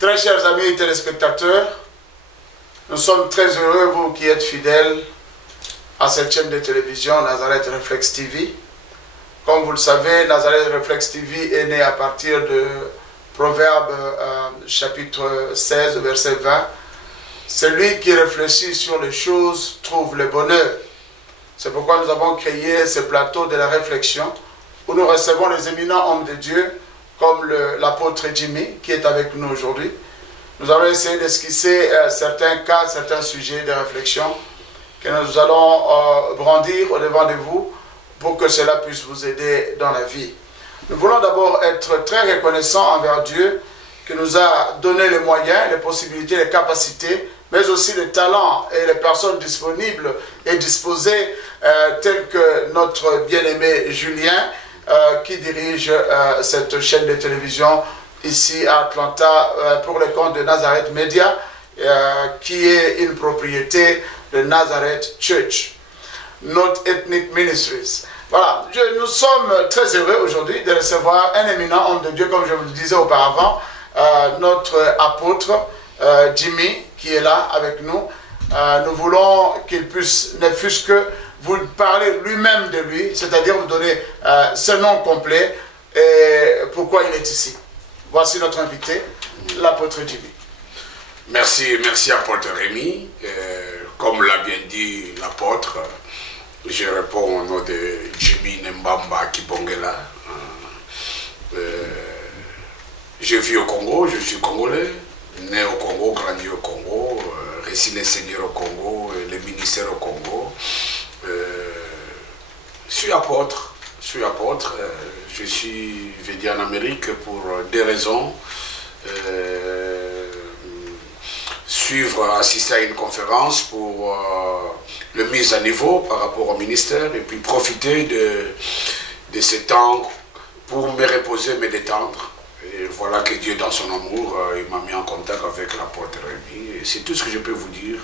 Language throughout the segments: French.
Très chers amis téléspectateurs, nous sommes très heureux, vous qui êtes fidèles à cette chaîne de télévision Nazareth Reflex TV. Comme vous le savez, Nazareth Reflex TV est né à partir de Proverbe chapitre 16, verset 20. Celui qui réfléchit sur les choses trouve le bonheur. C'est pourquoi nous avons créé ce plateau de la réflexion où nous recevons les éminents hommes de Dieu comme l'apôtre Jimmy qui est avec nous aujourd'hui. Nous allons essayer d'esquisser certains cas, certains sujets de réflexion que nous allons brandir au devant de vous pour que cela puisse vous aider dans la vie. Nous voulons d'abord être très reconnaissants envers Dieu qui nous a donné les moyens, les possibilités, les capacités, mais aussi les talents et les personnes disponibles et disposées, telles que notre bien-aimé Julien, qui dirige cette chaîne de télévision ici à Atlanta pour le compte de Nazareth Media, qui est une propriété de Nazareth Church, Not Ethnic Ministries. Voilà, nous sommes très heureux aujourd'hui de recevoir un éminent homme de Dieu, comme je vous le disais auparavant, notre apôtre Jimmy, qui est là avec nous. Nous voulons qu'il puisse, ne fût-ce que vous parler lui-même de lui, c'est-à-dire vous donner ce nom complet et pourquoi il est ici. Voici notre invité, l'apôtre Jimmy. Merci apôtre Rémi. Comme l'a bien dit l'apôtre, je réponds au nom de Jimmy Nembamba Kibongela. Je vis au Congo, je suis congolais, né au Congo, grandi au Congo, résigné seigneur au Congo, le ministère au Congo. Je suis apôtre, je suis venu en Amérique pour des raisons. Assister à une conférence pour le mise à niveau par rapport au ministère et puis profiter de ce temps pour me reposer, me détendre. Et voilà que Dieu, dans son amour, il m'a mis en contact avec l'apôtre Rémi. Et c'est tout ce que je peux vous dire.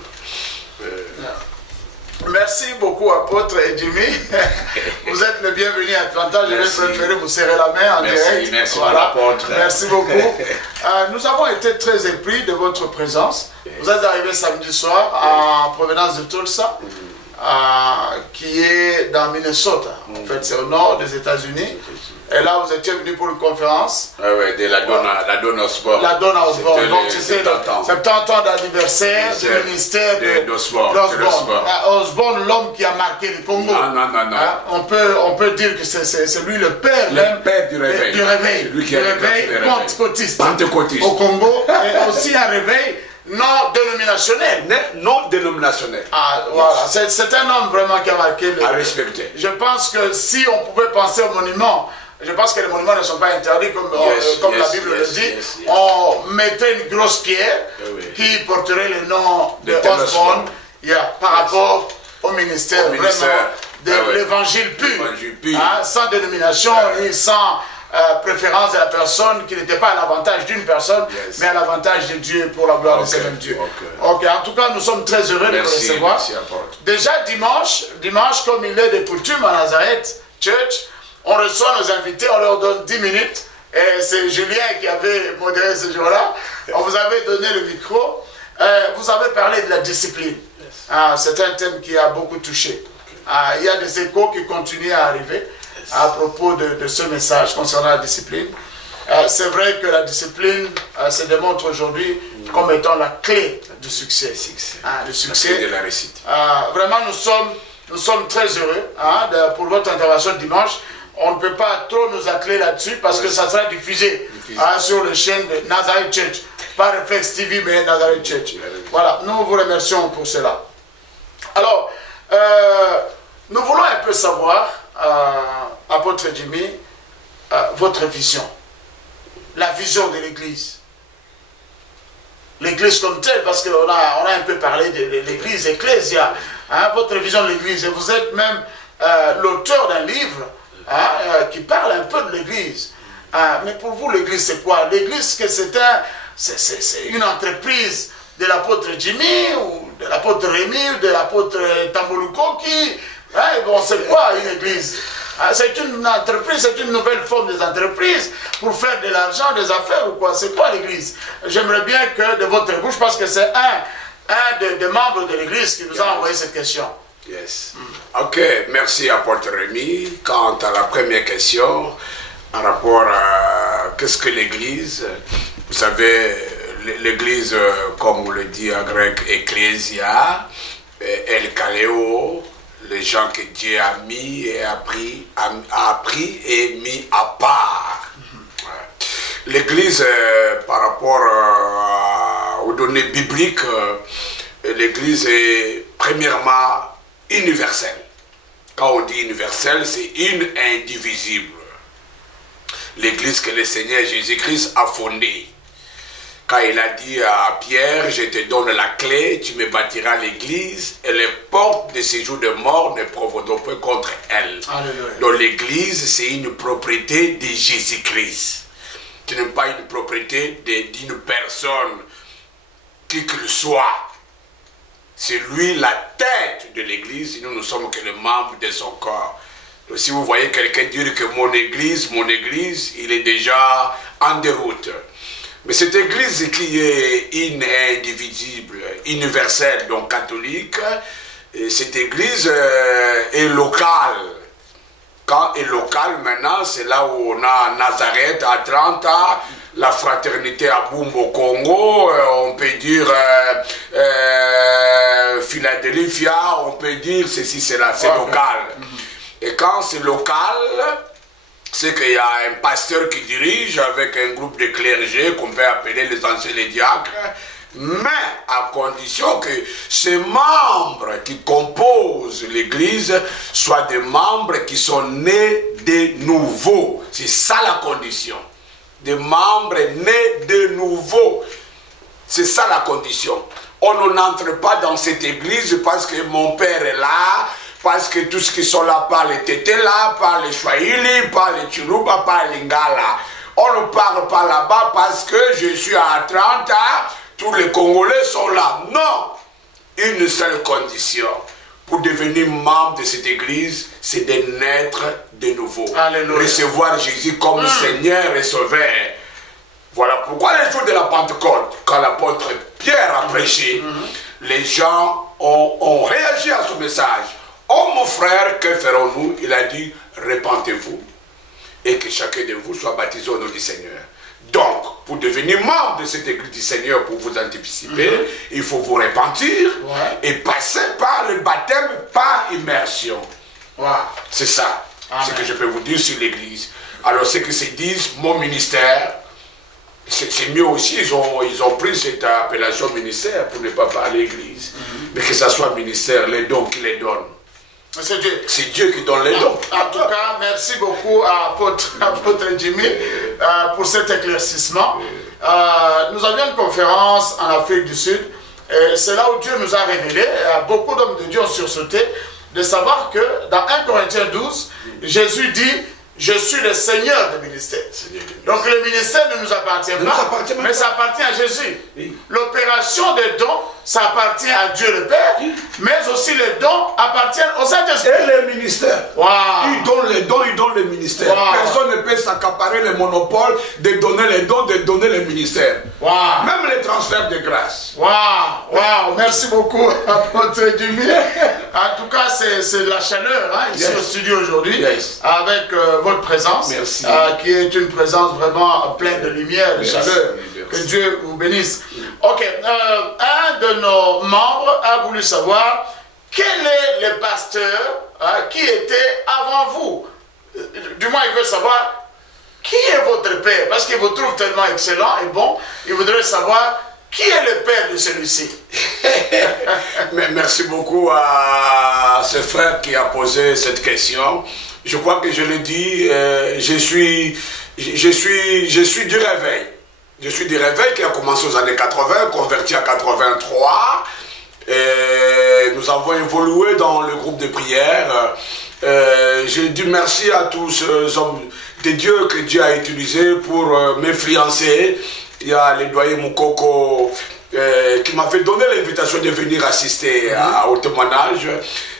Merci beaucoup, apôtre et Jimmy. Vous êtes le bienvenu à Atlanta. Je vais préférer vous serrer la main en direct. Merci, voilà. apôtre. Merci beaucoup. Nous avons été très épris de votre présence. Vous êtes arrivé samedi soir en provenance de Tulsa, qui est dans Minnesota. En fait, c'est au nord des États-Unis. Et là, vous étiez venu pour une conférence. Oui, de la Donna Osborne. La Donna Osborne. Donc, c'était 70 ans d'anniversaire du ministère d'Osborne. Osborne, l'homme qui a marqué le Congo. Non. On peut dire que c'est lui le père même. Le père du réveil. Du réveil. Lui qui a pentecôtiste. Pentecôtiste. Au Congo. Et aussi un réveil non dénominationnel. Non dénominationnel. Voilà. C'est un homme vraiment qui a marqué le... À respecter. Je pense que si on pouvait penser au monument, je pense que les monuments ne sont pas interdits comme la Bible le dit. On mettrait une grosse pierre qui porterait le nom de Osborne par rapport au ministère, vraiment de l'évangile pur, sans dénomination et sans préférence de la personne qui n'était pas à l'avantage d'une personne, mais à l'avantage de Dieu pour la gloire de ce même Dieu. En tout cas, nous sommes très heureux de vous recevoir. Déjà dimanche, comme il est de coutume à Nazareth Church, on reçoit nos invités, on leur donne 10 minutes. Et c'est Julien qui avait modéré ce jour-là. On vous avait donné le micro. Vous avez parlé de la discipline. C'est un thème qui a beaucoup touché. Il y a des échos qui continuent à arriver à propos de ce message concernant la discipline. C'est vrai que la discipline se démontre aujourd'hui comme étant la clé du succès. Le succès de la réussite. Vraiment, nous sommes très heureux pour votre intervention dimanche. On ne peut pas trop nous atteler là-dessus parce que ça sera diffusé sur le chaîne de Nazareth Church. Pas Reflex TV, mais Nazareth Church. Voilà, nous vous remercions pour cela. Alors, nous voulons un peu savoir, apôtre Jimmy, votre vision. La vision de l'Église. L'Église comme telle, parce qu'on a un peu parlé de l'Église, Ecclésia. Votre vision de l'Église. Et vous êtes même l'auteur d'un livre qui parle un peu de l'Église. Mais pour vous, l'Église, c'est quoi? L'Église, c'est une entreprise de l'apôtre Jimmy, ou de l'apôtre Rémi, ou de l'apôtre Tamboluko, qui... bon, c'est quoi une Église? C'est une entreprise, c'est une nouvelle forme des entreprises pour faire de l'argent, des affaires ou quoi? C'est quoi l'église? J'aimerais bien que de votre bouche, parce que c'est un des membres de l'église qui nous a envoyé cette question. Yes. Ok, merci apôtre Rémi. Quant à la première question, en rapport à qu'est-ce que l'église, vous savez, l'église, comme on le dit en grec, ecclesia, el kaleo, les gens que Dieu a mis et a appris et mis à part. L'église, par rapport aux données bibliques, l'église est premièrement universelle. Quand on dit universelle, c'est une indivisible. L'église que le Seigneur Jésus-Christ a fondée. Quand il a dit à Pierre, je te donne la clé, tu me bâtiras l'église et les portes de séjour de mort ne provoqueront pas contre elle. Alléluia. Donc l'église, c'est une propriété de Jésus-Christ. Ce n'est pas une propriété d'une personne qui que le soit. C'est lui la tête de l'église, nous ne sommes que les membres de son corps. Donc si vous voyez quelqu'un dire que mon église, il est déjà en déroute. Mais cette église qui est indivisible, universelle, donc catholique, cette église est locale. Quand est locale maintenant, c'est là où on a Nazareth à Atlanta, la fraternité à Bumbo Congo, on peut dire Philadelphia, on peut dire ceci, c'est là, c'est local. Et quand c'est local, c'est qu'il y a un pasteur qui dirige avec un groupe de clergés qu'on peut appeler les anciens les diacres, mais à condition que ces membres qui composent l'église soient des membres qui sont nés de nouveau. C'est ça la condition. Des membres nés de nouveau. C'est ça la condition. On n'entre pas dans cette église parce que mon père est là, parce que tous ceux qui sont là parlent les Tétéla, parlent les Swahili, parlent les Chiluba, parlent les Lingala. On ne parle pas là-bas parce que je suis à Atlanta, tous les Congolais sont là. Non! Une seule condition pour devenir membre de cette église, c'est de naître de nouveau. Alléluia. Recevoir Jésus comme Seigneur et Sauveur. Voilà pourquoi les jours de la Pentecôte, quand l'apôtre Pierre a prêché, les gens ont réagi à ce message. Oh mon frère, que ferons-nous? Il a dit, repentez-vous et que chacun de vous soit baptisé au nom du Seigneur. Donc, pour devenir membre de cette église du Seigneur, pour vous anticiper, il faut vous repentir et passer par le baptême par immersion. C'est ça, ce que je peux vous dire sur l'église. Alors, ceux qui se disent, mon ministère, c'est mieux aussi, ils ont pris cette appellation ministère pour ne pas parler l'église. Mais que ça soit ministère, les dons qui les donnent. C'est Dieu. C'est Dieu qui donne les dons. En tout cas, merci beaucoup à apôtre Jimmy pour cet éclaircissement. Nous avions une conférence en Afrique du Sud. C'est là où Dieu nous a révélé, beaucoup d'hommes de Dieu ont sursauté, de savoir que dans 1 Corinthiens 12, Jésus dit, je suis le Seigneur du ministère. Donc le ministère ne nous appartient pas, mais ça appartient à Jésus. L'opération des dons, ça appartient à Dieu le Père, mais aussi les dons appartiennent au Saint-Esprit. Et les ministères. Il donne les dons, il donne les ministères. Personne ne peut s'accaparer le monopole de donner les dons, de donner les ministères. Même les transferts de grâce. Merci beaucoup, apôtre Jimmy. En tout cas, c'est de la chaleur ici au studio aujourd'hui, avec votre présence, qui est une présence vraiment pleine de lumière, de chaleur. Que Dieu vous bénisse. Ok, un de nos membres a voulu savoir quel est le pasteur qui était avant vous. Du moins, il veut savoir qui est votre père, parce qu'il vous trouve tellement excellent et bon, il voudrait savoir qui est le père de celui-ci. Merci beaucoup à ce frère qui a posé cette question. Je crois que je l'ai dit, je suis du réveil. Je suis du réveil qui a commencé aux années 80, converti en 83. Et nous avons évolué dans le groupe de prière. Je dis merci à tous ces hommes de Dieu que Dieu a utilisés pour m'influencer. Il y a le doyen Moukoko qui m'avait donné l'invitation de venir assister au témoignage.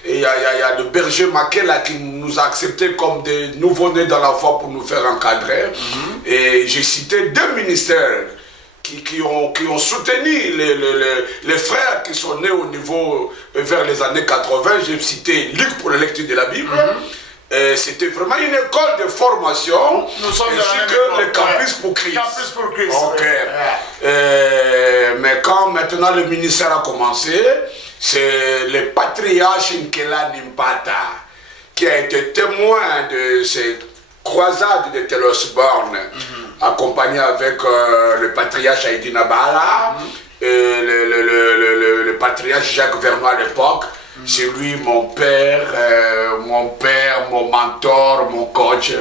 Et il y a le berger Makela qui nous a acceptés comme des nouveaux-nés dans la foi pour nous faire encadrer. Et j'ai cité 2 ministères qui ont soutenu les frères qui sont nés au niveau vers les années 80. J'ai cité Luc pour la lecture de la Bible. C'était vraiment une école de formation, ainsi que le Campus pour Christ. Campus pour Christ. Okay. Mais quand maintenant le ministère a commencé, c'est le patriarche Nkela Nimpata qui a été témoin de cette croisade de Telosborn, accompagné avec le patriarche Aïdina Bala, le patriarche Jacques Vernois à l'époque. C'est lui mon père, mon mentor, mon coach.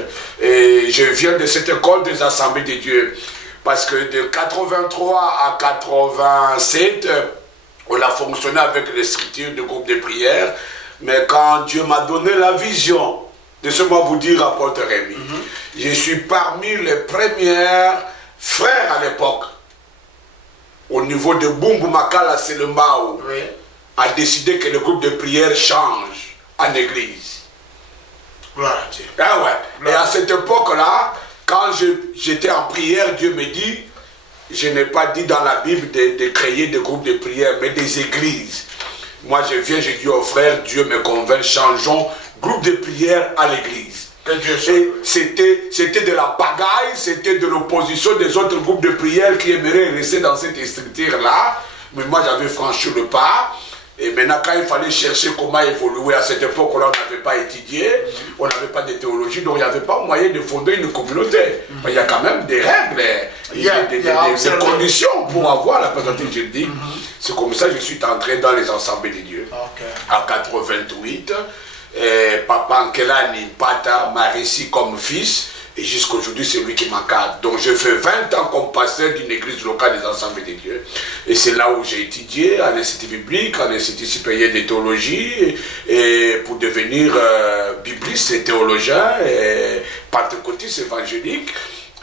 Et je viens de cette école des Assemblées de Dieu. Parce que de 83 à 87, on a fonctionné avec les structures de groupe de prière. Mais quand Dieu m'a donné la vision, de ce que vous dire, apôtre Rémi, je suis parmi les premiers frères à l'époque, au niveau de Bumbumakala Selembao. A décidé que le groupe de prière change en église. Gloire à Dieu. Ah ouais. Et à cette époque-là, quand j'étais en prière, Dieu me dit, je n'ai pas dit dans la Bible de créer des groupes de prière, mais des églises. Moi je viens, je dis aux frères, Dieu me convainc, changeons groupe de prière à l'église. Et c'était de la pagaille, c'était de l'opposition des autres groupes de prière qui aimeraient rester dans cette structure-là. Mais moi j'avais franchi le pas. Et maintenant, quand il fallait chercher comment évoluer, à cette époque-là, on n'avait pas étudié, on n'avait pas de théologie, donc il n'y avait pas moyen de fonder une communauté. Mais il y a quand même des règles, des conditions pour avoir la présence juridique. C'est comme ça que je suis entré dans les Assemblées de Dieu. En 88, Papa Nkela Nimpata m'a reçu comme fils. Et jusqu'aujourd'hui, c'est lui qui m'encadre. Donc, j'ai fait 20 ans comme pasteur d'une église locale des Assemblées de Dieu. Et c'est là où j'ai étudié à l'Institut biblique, à l'Institut supérieur de théologie, et pour devenir bibliste et théologien, et pentecôtiste évangélique.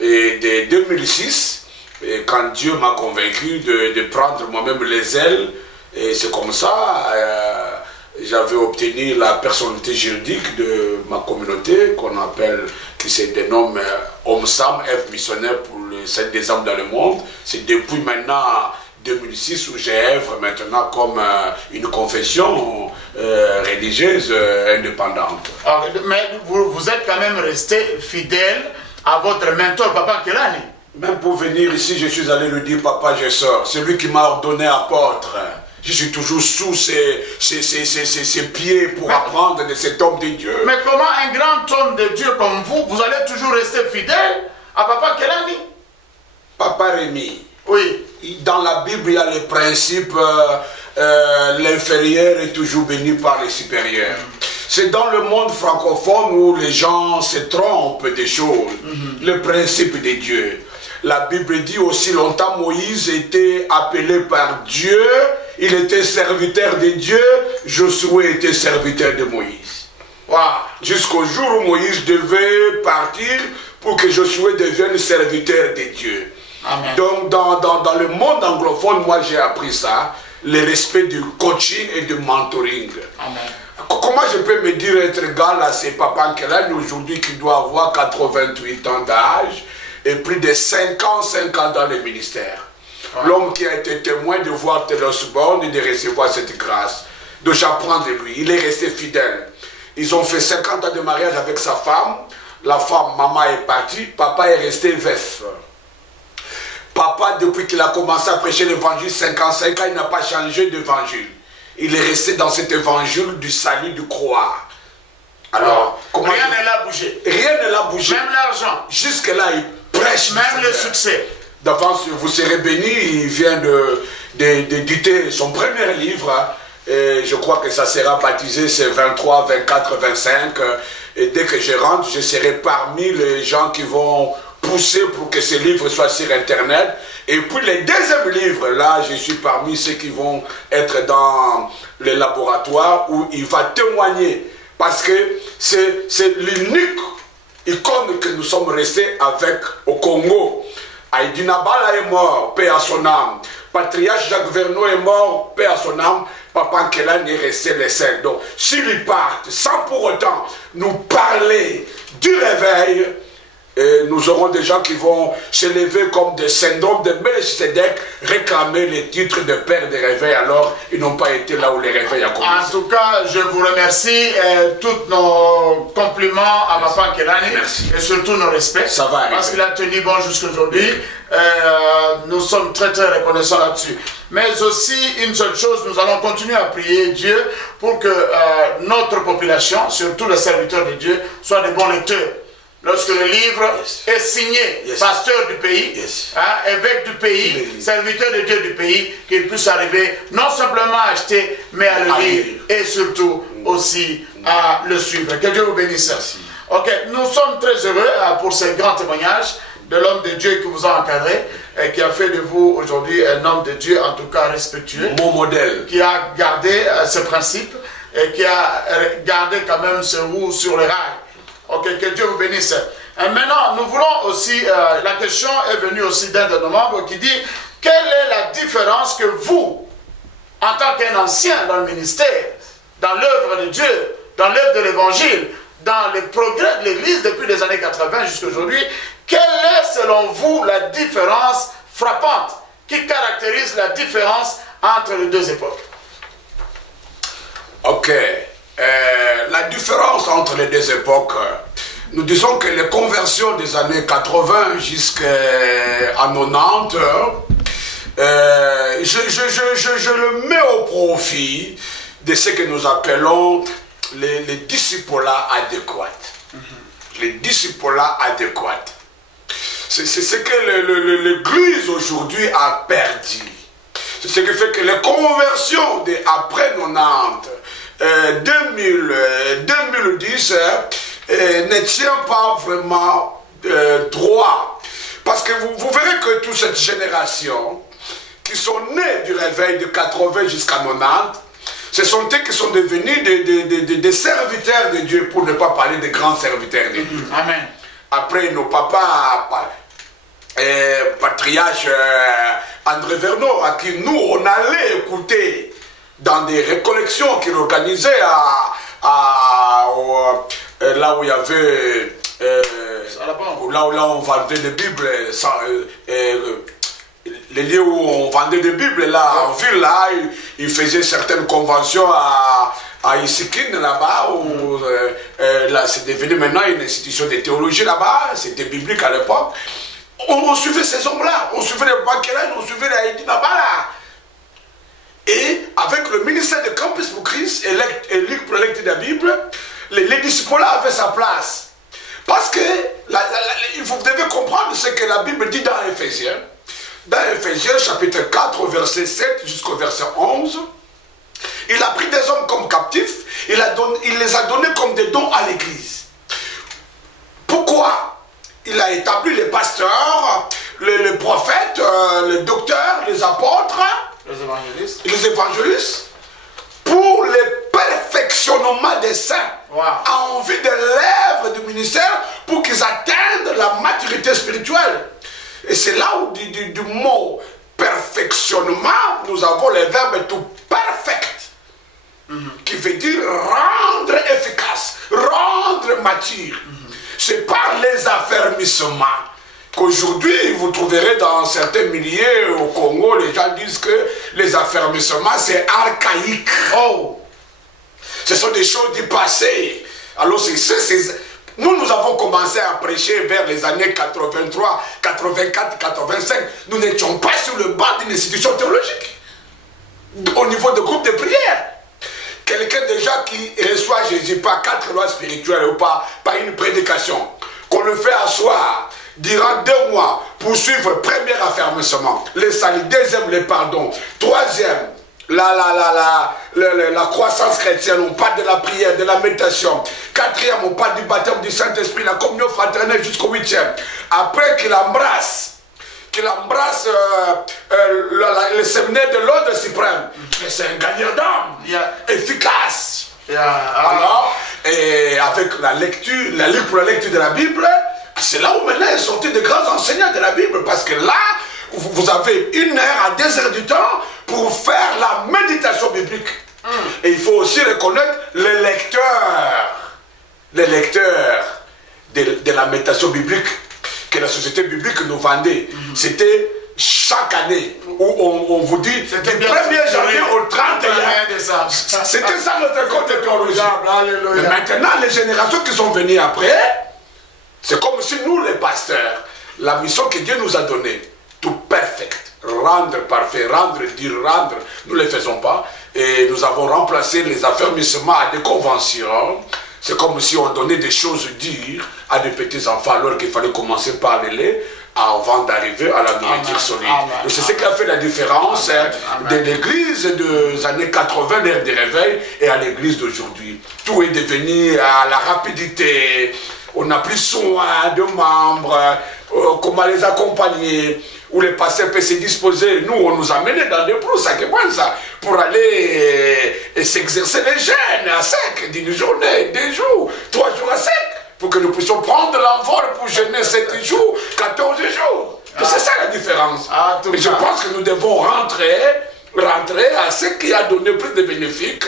Et dès 2006, et quand Dieu m'a convaincu de prendre moi-même les ailes, et c'est comme ça, j'avais obtenu la personnalité juridique de ma communauté, qui se dénomme Homme-Sam, F missionnaire pour le salut des âmes dans le monde. C'est depuis maintenant 2006 où j'œuvre maintenant comme une confession religieuse indépendante. Alors, mais vous êtes quand même resté fidèle à votre mentor, Papa Nkela. Même pour venir ici, je suis allé lui dire, papa, je sors. C'est lui qui m'a ordonné apôtre. Je suis toujours sous ses pieds pour apprendre de cet homme de Dieu. Mais comment un grand homme de Dieu comme vous allez toujours rester fidèle à Papa Nkela? Papa Rémi, oui. Dans la Bible, il y a le principe l'inférieur est toujours béni par les supérieurs. C'est dans le monde francophone où les gens se trompent des choses. Le principe de Dieu. La Bible dit aussi longtemps Moïse était appelé par Dieu. Il était serviteur de Dieu. Josué était serviteur de Moïse. Wow. Jusqu'au jour où Moïse devait partir pour que Josué devienne serviteur de Dieu. Amen. Donc dans le monde anglophone, moi j'ai appris ça. Le respect du coaching et du mentoring. Amen. Comment je peux me dire être égal à ces papas Nkela aujourd'hui qui doit avoir 88 ans d'âge et plus de 5 ans dans le ministère. Ouais. L'homme qui a été témoin de voir Telosborn et de recevoir cette grâce. Donc j'apprends de lui. Il est resté fidèle. Ils ont fait 50 ans de mariage avec sa femme. La femme, maman est partie. Papa est resté veuf. Papa, depuis qu'il a commencé à prêcher l'évangile, 55 ans, il n'a pas changé d'évangile. Il est resté dans cet évangile du salut, du croire. Alors, rien ne l'a bougé. Rien ne l'a bougé. Même l'argent. Jusque-là, il prêche. Même le succès. D'avance, vous serez bénis. Il vient d'éditer son premier livre. Et je crois que ça sera baptisé, c'est 23, 24, 25. Et dès que je rentre, je serai parmi les gens qui vont pousser pour que ce livre soit sur Internet. Et puis le deuxième livre, là, je suis parmi ceux qui vont être dans les laboratoires où il va témoigner. Parce que c'est l'unique icône que nous sommes restés avec au Congo. Aïdina Bala est mort, paix à son âme. Patriarche Jacques Vernois est mort, paix à son âme. Papa Kelani est resté les seul. Donc, s'ils partent sans pour autant nous parler du réveil, nous aurons des gens qui vont se lever comme des syndromes de Melchizedek, réclamer les titres de père des réveils, alors ils n'ont pas été là où les réveils ont commencé. En tout cas, je vous remercie. Tous nos compliments à Papa Kelani. Merci. Et surtout nos respects. Ça va arriver. Parce qu'il a tenu bon jusqu'à aujourd'hui. Nous sommes très très reconnaissants là-dessus. Mais aussi, une seule chose, nous allons continuer à prier Dieu pour que notre population, surtout les serviteurs de Dieu, soient de bons lecteurs. Lorsque le livre est signé, pasteur du pays, évêque du pays, serviteur de Dieu du pays, qu'il puisse arriver non simplement à acheter, mais à le lire et surtout aussi à le suivre. Que Dieu vous bénisse. Ok, nous sommes très heureux pour ce grand témoignage de l'homme de Dieu qui vous a encadré et qui a fait de vous aujourd'hui un homme de Dieu, en tout cas respectueux. Mon modèle. Qui a gardé ce principe et qui a gardé quand même ce roue sur les rails. Ok, que Dieu vous bénisse. Et maintenant, nous voulons aussi, la question est venue aussi d'un de nos membres qui dit, quelle est la différence que vous, en tant qu'un ancien dans le ministère, dans l'œuvre de Dieu, dans l'œuvre de l'évangile, dans les progrès de l'Église depuis les années 80 jusqu'à aujourd'hui, quelle est selon vous la différence frappante qui caractérise la différence entre les deux époques? Ok. La différence entre les deux époques, nous disons que les conversions des années 80 jusqu'à 90, je le mets au profit de ce que nous appelons les discipulats adéquats. Les discipulats adéquats. C'est ce que l'Église aujourd'hui a perdu. C'est ce qui fait que les conversions après 90, 2010 ne tient pas vraiment droit. Parce que vous verrez que toute cette génération qui sont nés du réveil de 80 jusqu'à 90, ce sont eux qui sont devenus des serviteurs de Dieu, pour ne pas parler de grands serviteurs de Dieu. Amen. Après nos papas, patriarche André Verneau, à qui nous on allait écouter dans des récollections qu'il organisait là où il y avait là où on vendait des Bibles, les lieux où on vendait des Bibles là en ville, là il faisait certaines conventions à Isikine là-bas, où là c'est devenu maintenant une institution de théologie là-bas, c'était biblique à l'époque. On suivait ces hommes-là, on suivait les Bakelani, on suivait les Haïti là-bas là. Et avec le ministère de Campus pour Christ et Ligue pour la lecture de la Bible, les disciples avaient sa place. Parce que vous devez comprendre ce que la Bible dit dans Éphésiens. Dans Éphésiens chapitre 4, verset 7 jusqu'au verset 11, il a pris des hommes comme captifs, il les a donnés comme des dons à l'Église. Pourquoi? Il a établi les pasteurs, les prophètes, les docteurs, les apôtres, les évangélistes, pour le perfectionnement des saints, en vue de l'œuvre du ministère, pour qu'ils atteignent la maturité spirituelle. Et c'est là où du mot perfectionnement, nous avons le verbe tout perfect, qui veut dire rendre efficace, rendre mature. C'est par les affermissements qu'aujourd'hui, vous trouverez dans certains milieux au Congo, les gens disent que les affermissements, c'est archaïque. Oh! Ce sont des choses du passé. Alors, nous avons commencé à prêcher vers les années 83, 84, 85. Nous n'étions pas sur le banc d'une institution théologique. Au niveau de groupe de prière. Quelqu'un déjà qui reçoit Jésus par 4 lois spirituelles ou par une prédication, qu'on le fait asseoir durant 2 mois pour suivre premier affermissement, le salut, deuxième le pardon, troisième la croissance chrétienne, on parle de la prière, de la méditation, quatrième on parle du baptême du Saint-Esprit, la communion fraternelle jusqu'au 8e. Après qu'il embrasse le séminaire de l'ordre suprême. Mais c'est un gagnant d'âme, efficace. Alors, et avec la lecture, la Ligue pour la lecture de la Bible, c'est là où maintenant est sorti de grands enseignants de la Bible. Parce que là, vous avez 1 heure à 2 heures du temps pour faire la méditation biblique. Et il faut aussi reconnaître les lecteurs de la méditation biblique que la société biblique nous vendait. C'était chaque année où on vous dit du 1er janvier au 31. C'était ça notre code de théologie. Mais maintenant, les générations qui sont venues après, c'est comme si nous, les pasteurs, la mission que Dieu nous a donnée, tout perfect, rendre parfait, rendre, dire, rendre, nous ne le faisons pas. Et nous avons remplacé les affermissements à des conventions. C'est comme si on donnait des choses dures à des petits enfants alors qu'il fallait commencer par les lait avant d'arriver à la nourriture solide. C'est ce qui a fait la différence de l'église des années 80, l'ère des réveils, et à l'église d'aujourd'hui. Tout est devenu à la rapidité. On n'a plus soin de membres, comment les accompagner, où les pasteurs peuvent se disposer. Nous, on nous a menés dans des brousses à ça, pour aller s'exercer les jeûnes à sec, d'une journée, 2 jours, 3 jours à sec, pour que nous puissions prendre l'envol pour jeûner 7 jours, 14 jours. C'est ça la différence. Mais je pense que nous devons rentrer à ce qui a donné plus de bénéfices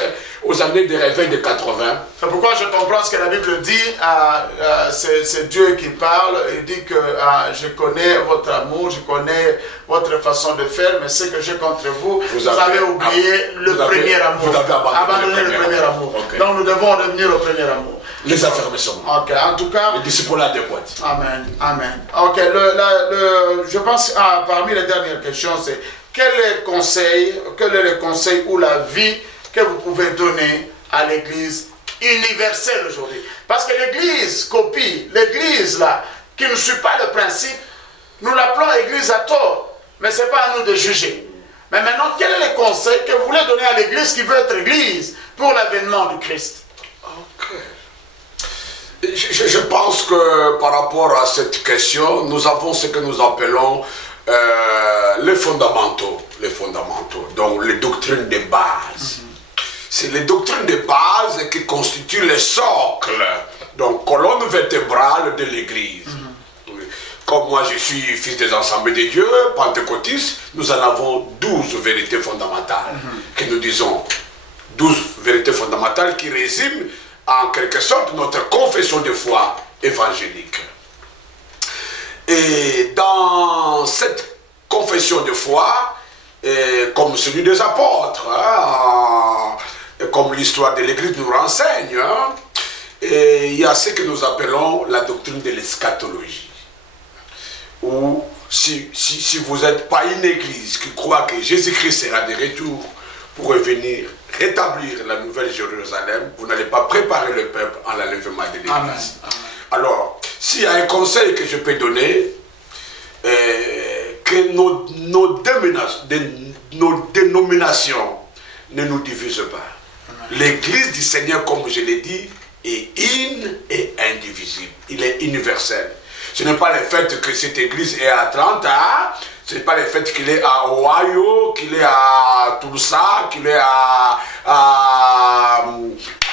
aux années de réveil de 80. C'est pourquoi je comprends ce que la Bible dit. C'est Dieu qui parle. Il dit que je connais votre amour, je connais votre façon de faire, mais ce que j'ai contre vous, vous avez oublié le premier amour. Vous avez abandonné le premier amour. Okay. Donc nous devons revenir au premier amour. Les affirmations. Ok, en tout cas. Les disciples adéquats. Amen, amen. Ok, je pense parmi les dernières questions, c'est quel est le conseil ou la vie que vous pouvez donner à l'église universelle aujourd'hui? Parce que l'église copie, l'église là, qui ne suit pas le principe, nous l'appelons église à tort, mais ce n'est pas à nous de juger. Mais maintenant, quel est le conseil que vous voulez donner à l'église qui veut être église pour l'avènement du Christ? Ok. Je pense que par rapport à cette question, nous avons ce que nous appelons les fondamentaux, donc les doctrines de base. C'est les doctrines de base qui constituent le socle, donc colonne vertébrale de l'Église. Comme moi je suis fils des Assemblées de Dieu, pentecôtiste, nous en avons 12 vérités fondamentales, que nous disons 12 vérités fondamentales qui résument en quelque sorte notre confession de foi évangélique. Et dans cette confession de foi, comme celui des apôtres, comme l'histoire de l'Église nous renseigne, il y a ce que nous appelons la doctrine de l'eschatologie. Ou si vous n'êtes pas une Église qui croit que Jésus-Christ sera de retour pour revenir rétablir la nouvelle Jérusalem, vous n'allez pas préparer le peuple en l'enlèvement de l'Église. Alors, s'il y a un conseil que je peux donner, que nos dénominations ne nous divisent pas. L'Église du Seigneur, comme je l'ai dit, est une et indivisible. Il est universel. Ce n'est pas le fait que cette Église est à Atlanta, ce n'est pas le fait qu'il est à Ohio, qu'il est à Tulsa, qu'il est à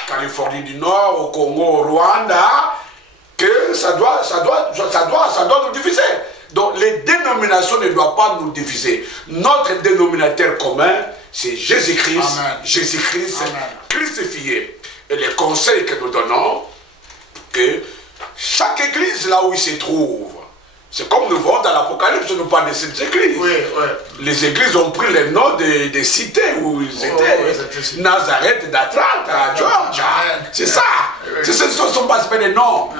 Californie du Nord, au Congo, au Rwanda, que ça doit nous diviser. Donc les dénominations ne doivent pas nous diviser. Notre dénominateur commun, c'est Jésus-Christ, Jésus-Christ crucifié. Et les conseils que nous donnons, que chaque église là où il se trouve, c'est comme nous voyons dans l'Apocalypse, nous parlons de ces églises. Les églises ont pris les noms des cités où ils étaient. Nazareth d'Atlanta, Georgia. C'est ça. Ce ne sont pas des noms.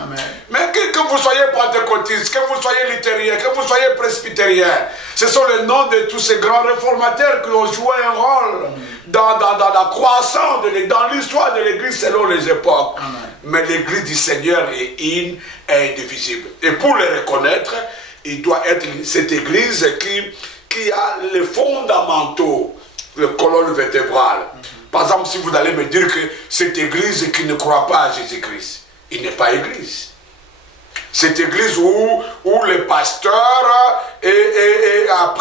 Mais que vous soyez pentecôtiste, que vous soyez luthérien, que vous soyez presbytérien, ce sont les noms de tous ces grands réformateurs qui ont joué un rôle dans la croissance, dans l'histoire de l'église selon les époques. Mais l'église du Seigneur est une et indivisible. Et pour le reconnaître, il doit être cette église qui a les fondamentaux, les colonnes vertébrales. Par exemple, si vous allez me dire que cette église qui ne croit pas à Jésus-Christ, il n'est pas église. Cette église où le pasteur a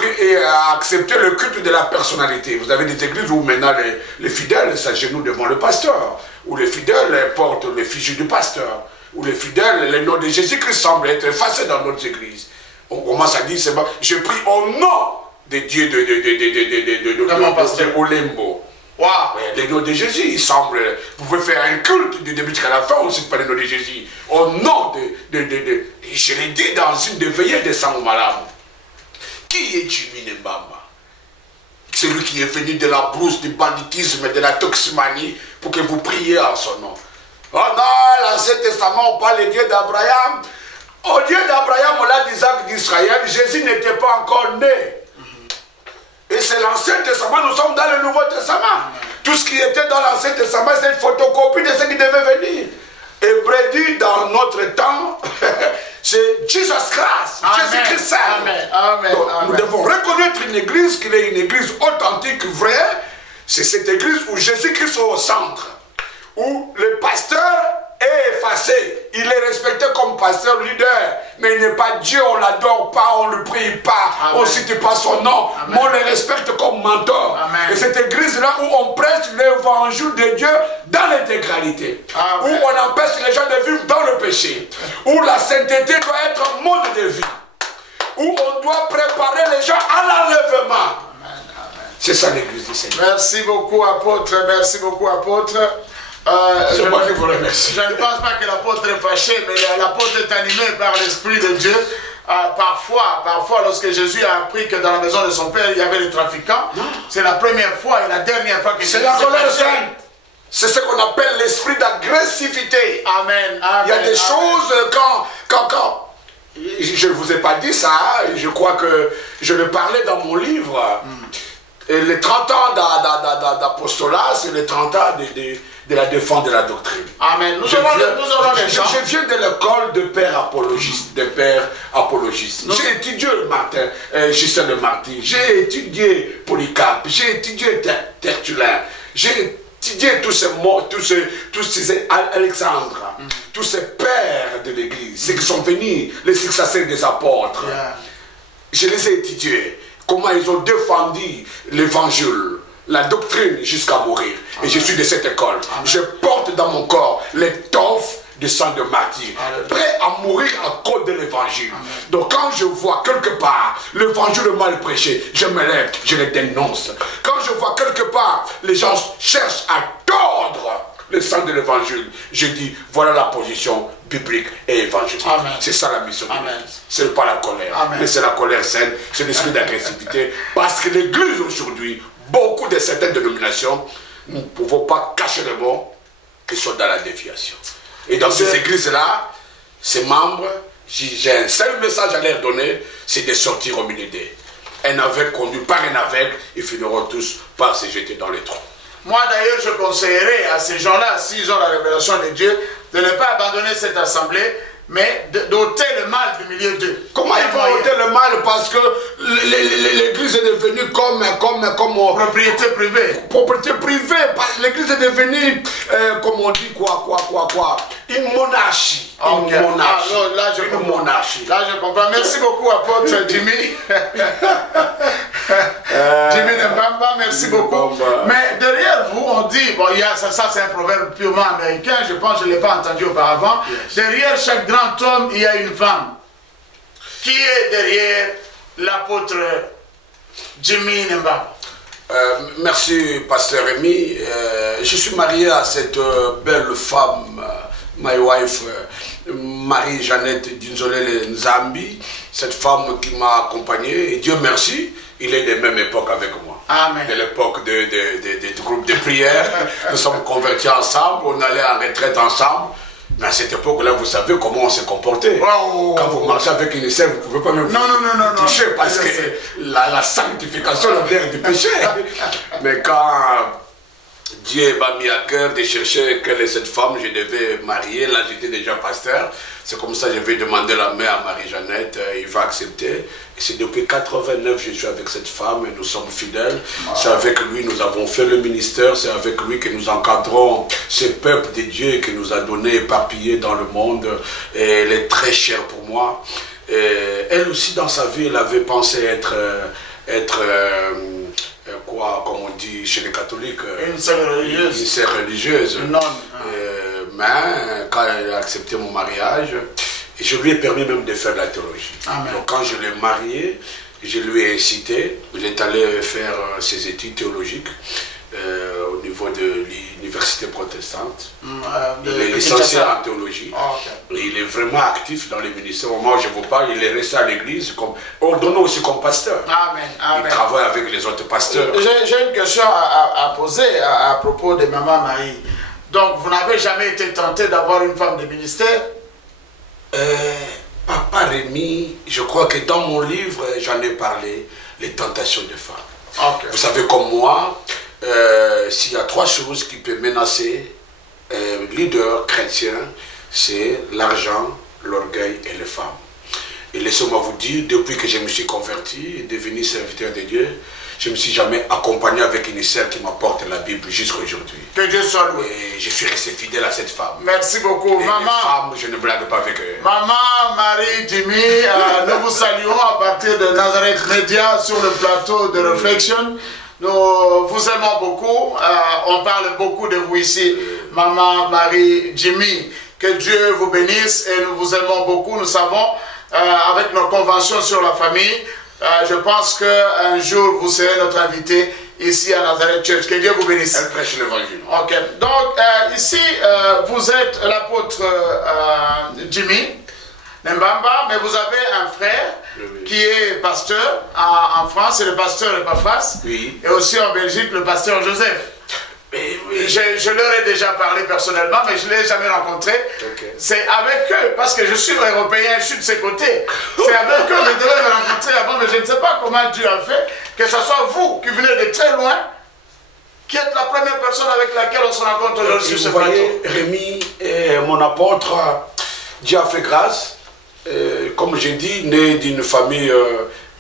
accepté le culte de la personnalité. Vous avez des églises où maintenant les fidèles s'agenouillent devant le pasteur, où les fidèles portent l'effigie du pasteur, où les fidèles, le nom de Jésus-Christ semble être effacé dans notre église. On commence à dire, je prie au nom de Dieu de mon pasteur Olembo. Wow. Le nom de Jésus, il semble, vous pouvez faire un culte du début jusqu'à la fin, on cite pas le nom de Jésus. Au nom je l'ai dit dans une des veillées de Sangomalam. Qui est Jimmy Nembamba? Celui qui est venu de la brousse, du banditisme et de la toximanie pour que vous priez en son nom. Oh non, l'Ancien Testament, on parle du Dieu d'Abraham. Au Dieu d'Abraham, on l'a d'Isaac, d'Israël, Jésus n'était pas encore né. Et c'est l'Ancien Testament, nous sommes dans le Nouveau Testament. Tout ce qui était dans l'Ancien Testament, c'est une photocopie de ce qui devait venir. Hébreu dit dans notre temps, c'est Jesus Christ, Jésus-Christ. Nous devons reconnaître une église qui est une église authentique, vraie. C'est cette église où Jésus-Christ est au centre, où le pasteur est effacé. Il est respecté comme pasteur leader, mais il n'est pas Dieu, on ne l'adore pas, on ne le prie pas, on ne cite pas son nom, mais on le respecte comme mentor. Et cette église-là où on prêche l'évangile de Dieu dans l'intégralité, où on empêche les gens de vivre dans le péché, où la sainteté doit être un mode de vie, où on doit préparer les gens à l'enlèvement. C'est ça l'église du Seigneur. Merci beaucoup, apôtre. Merci beaucoup, apôtre. Je ne pense pas que l'apôtre est fâché, mais l'apôtre est animé par l'Esprit de Dieu. Parfois, lorsque Jésus a appris que dans la maison de son père, il y avait des trafiquants, c'est la première fois et la dernière fois que c'est la colère sainte. C'est ce qu'on appelle l'esprit d'agressivité. Amen. Il y a des choses quand je ne vous ai pas dit ça, je crois que je le parlais dans mon livre. Et les 30 ans d'apostolat, c'est les 30 ans de la défense de la doctrine. Amen. Nous aurons les gens. Je viens de l'école de père apologiste. J'ai étudié Justin de Martin. J'ai étudié Polycarpe. J'ai étudié Tertullin. J'ai étudié tous ces Alexandre, tous ces pères de l'église, ceux qui sont venus, les successeurs des apôtres. Je les ai étudiés. Comment ils ont défendu l'évangile, la doctrine jusqu'à mourir. Et je suis de cette école. Je porte dans mon corps l'étoffe de sang de martyr, prêt à mourir à cause de l'évangile. Donc quand je vois quelque part l'évangile mal prêché, je me lève, je le dénonce. Quand je vois quelque part les gens cherchent à tordre le sang de l'évangile, je dis voilà la position biblique et évangélique. C'est ça la mission de l'Église. Ce n'est pas la colère, mais c'est la colère saine, c'est l'esprit d'agressivité. Parce que l'Église aujourd'hui, beaucoup de certaines dénominations, nous ne pouvons pas cacher le mot, qu'ils sont dans la déviation. Et dans ces églises-là, ces membres, j'ai un seul message à leur donner, c'est de sortir au milieu d'eux. Un aveugle conduit par un aveugle, ils finiront tous par se jeter dans les trous. Moi d'ailleurs, je conseillerais à ces gens-là, s'ils ont la révélation de Dieu, de ne pas abandonner cette assemblée, mais d'ôter le mal du milieu d'eux. Comment ils vont ôter le mal? Parce que l'église est devenue comme propriété privée. Propriété privée. L'église est devenue, comme on dit, une monarchie. Une monarchie. Là, je comprends. Merci beaucoup, apôtre Jimmy. Jimmy Nembamba, merci beaucoup. Mais derrière vous, on dit, bon, ça c'est un proverbe purement américain, je pense que je ne l'ai pas entendu auparavant. Derrière chaque grand homme, il y a une femme. Qui est derrière l'apôtre Jimmy Nembamba? Merci, pasteur Rémi. Je suis marié à cette belle femme, my wife, Marie-Jeannette Dinzolele Nzambi, cette femme qui m'a accompagné, et Dieu merci, il est de même époque avec moi. Amen. De l'époque du groupe de prière, nous sommes convertis ensemble, on allait en retraite ensemble. Mais à cette époque-là, vous savez comment on s'est comporté. Quand vous marchez avec une sœur, vous ne pouvez pas même toucher parce que la sanctification est l'air du péché. Mais quand Dieu m'a mis à cœur de chercher quelle est cette femme, je devais marier. Là, j'étais déjà pasteur. C'est comme ça que je vais demander la main à Marie-Jeannette. Il va accepter. Et c'est depuis 89 je suis avec cette femme et nous sommes fidèles. C'est avec lui nous avons fait le ministère. C'est avec lui que nous encadrons ce peuple de Dieu qui nous a donné éparpillé dans le monde. Et elle est très chère pour moi. Et elle aussi, dans sa vie, elle avait pensé être comme on dit chez les catholiques, une sœur religieuse. Une sœur religieuse. Non. Mais quand elle a accepté mon mariage, je lui ai permis même de faire la théologie. Amen. Donc quand je l'ai mariée, je lui ai incité, il est allé faire ses études théologiques. niveau de l'université protestante. Il est licencié en théologie. Il est vraiment actif dans les ministères. Au moment où je vous parle, il est resté à l'église, ordonné aussi comme pasteur. Amen. Amen. Il travaille avec les autres pasteurs. J'ai une question à poser à propos de Maman Marie. Donc, vous n'avez jamais été tenté d'avoir une femme de ministère? Papa Rémi, je crois que dans mon livre, j'en ai parlé, les tentations de femmes. Vous savez comme moi, s'il y a 3 choses qui peuvent menacer un leader chrétien, c'est l'argent, l'orgueil et les femmes. Et laissez-moi vous dire, depuis que je me suis converti et devenu serviteur de Dieu, je ne me suis jamais accompagné avec une sœur qui m'apporte la Bible jusqu'à aujourd'hui. Que Dieu soit loué. Et je suis resté fidèle à cette femme. Merci beaucoup. Et Maman, les femmes, je ne blague pas avec eux. Maman Marie Jimmy, nous vous saluons à partir de Nazareth Media sur le plateau de Reflection. Nous vous aimons beaucoup. On parle beaucoup de vous ici, Maman Marie Jimmy. Que Dieu vous bénisse et nous vous aimons beaucoup. Nous savons, avec nos conventions sur la famille, je pense qu'un jour vous serez notre invité ici à Nazareth Church. Que Dieu vous bénisse. Elle prêche l'évangile. Ok. Donc ici vous êtes l'apôtre Jimmy Nembamba, mais vous avez un frère qui est pasteur en France, c'est le pasteur Epaphras, et aussi en Belgique le pasteur Joseph. Je leur ai déjà parlé personnellement, mais je ne l'ai jamais rencontré. C'est avec eux, parce que je suis européen, je suis de ces côtés. C'est avec eux que je devais me rencontrer avant, mais je ne sais pas comment Dieu a fait que ce soit vous qui venez de très loin, qui êtes la première personne avec laquelle on se rencontre aujourd'hui sur ce plateau. Rémi, mon apôtre, Dieu a fait grâce. Comme j'ai dit, né d'une famille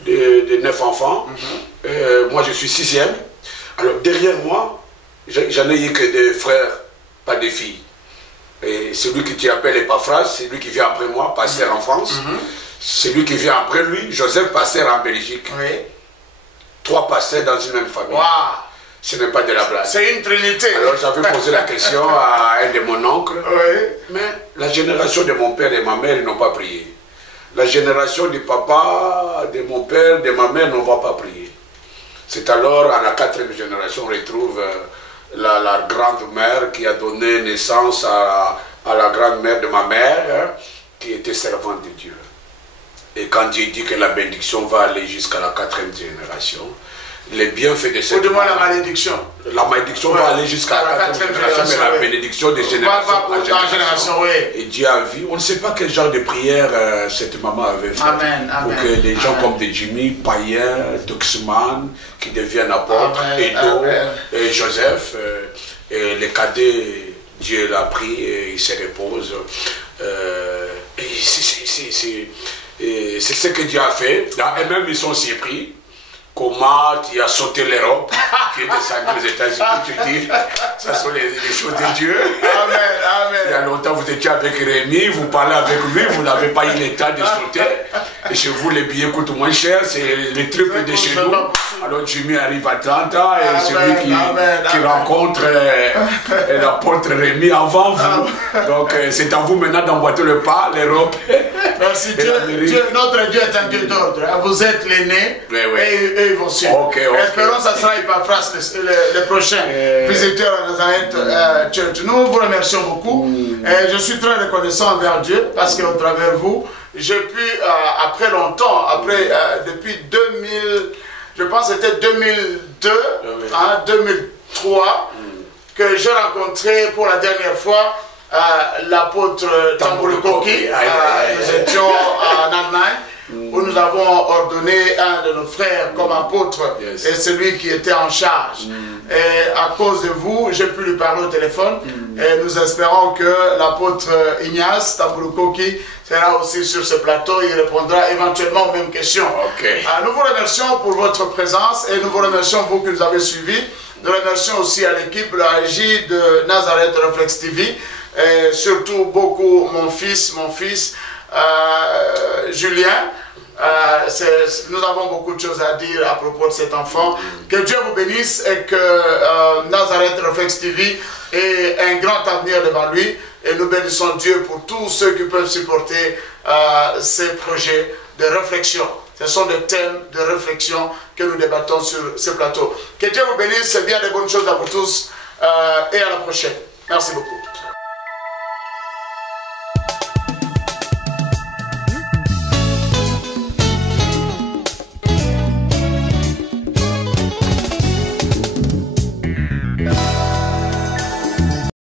de 9 enfants. Moi, je suis 6e. Alors, derrière moi, j'en ai eu que des frères, pas des filles. Et celui qui t'appelle Epaphras, c'est lui qui vient après moi, pasteur en France. Celui qui vient après lui, Joseph, pasteur en Belgique. 3 pasteurs dans une même famille. Ce n'est pas de la blague. C'est une trinité. Alors j'avais posé la question à un de mon oncle. Mais la génération de mon père et ma mère, ils n'ont pas prié. La génération du papa, de mon père, de ma mère, n'ont pas prié. C'est alors à la 4e génération, on retrouve la grande-mère qui a donné naissance à la grand-mère de ma mère, qui était servante de Dieu. Et quand Dieu dit que la bénédiction va aller jusqu'à la 4e génération, les bienfaits de cette... Ou du moins la malédiction. La malédiction va aller jusqu'à la 4e génération, mais la bénédiction des générations en génération. Et Dieu a vu, on ne sait pas quel genre de prière cette maman avait fait. Pour que des gens comme des Jimmy, païens, Tuxman, qui deviennent apôtres, et Joseph, et les cadets, Dieu l'a pris et il se repose. C'est ce que Dieu a fait. Et même ils sont surpris. Comment tu as sauté l'Europe, tu es descendu aux États-Unis, tu dis, ça sont les choses de Dieu. Amen. Il y a longtemps, vous étiez avec Rémi, vous parlez avec lui, vous n'avez pas eu le temps de sauter. Et chez vous, les billets coûtent moins cher, c'est le triple de chez nous. Alors Jimmy arrive à Atlanta et celui qui rencontre l'apôtre Rémi avant vous. Donc c'est à vous maintenant d'emboîter le pas, l'Europe. Merci Dieu, notre Dieu est un Dieu d'ordre. Vous êtes l'aîné et ils vont suivre. Espérons que ça sera Epaphras le prochain visiteur à Nazareth Church. Nous vous remercions beaucoup. Et je suis très reconnaissant envers Dieu parce qu'au travers vous, j'ai pu, après longtemps, depuis 2000, je pense que c'était 2002, 2003, que j'ai rencontré pour la dernière fois l'apôtre Tambulu Koki. Nous étions en Allemagne, où nous avons ordonné un de nos frères comme apôtre, et celui qui était en charge. Et à cause de vous, j'ai pu lui parler au téléphone, et nous espérons que l'apôtre Ignace Tambulu Koki sera aussi sur ce plateau, il répondra éventuellement aux mêmes questions. Nous vous remercions pour votre présence, et nous vous remercions vous qui nous avez suivis. Nous remercions aussi à l'équipe, la régie de Nazareth Reflex TV, et surtout beaucoup mon fils Julien. Nous avons beaucoup de choses à dire à propos de cet enfant. Que Dieu vous bénisse et que Nazareth Reflex TV ait un grand avenir devant lui. Et nous bénissons Dieu pour tous ceux qui peuvent supporter ces projets de réflexion. Ce sont des thèmes de réflexion que nous débattons sur ce plateau. Que Dieu vous bénisse, c'est bien de bonnes choses à vous tous. et à la prochaine. Merci beaucoup.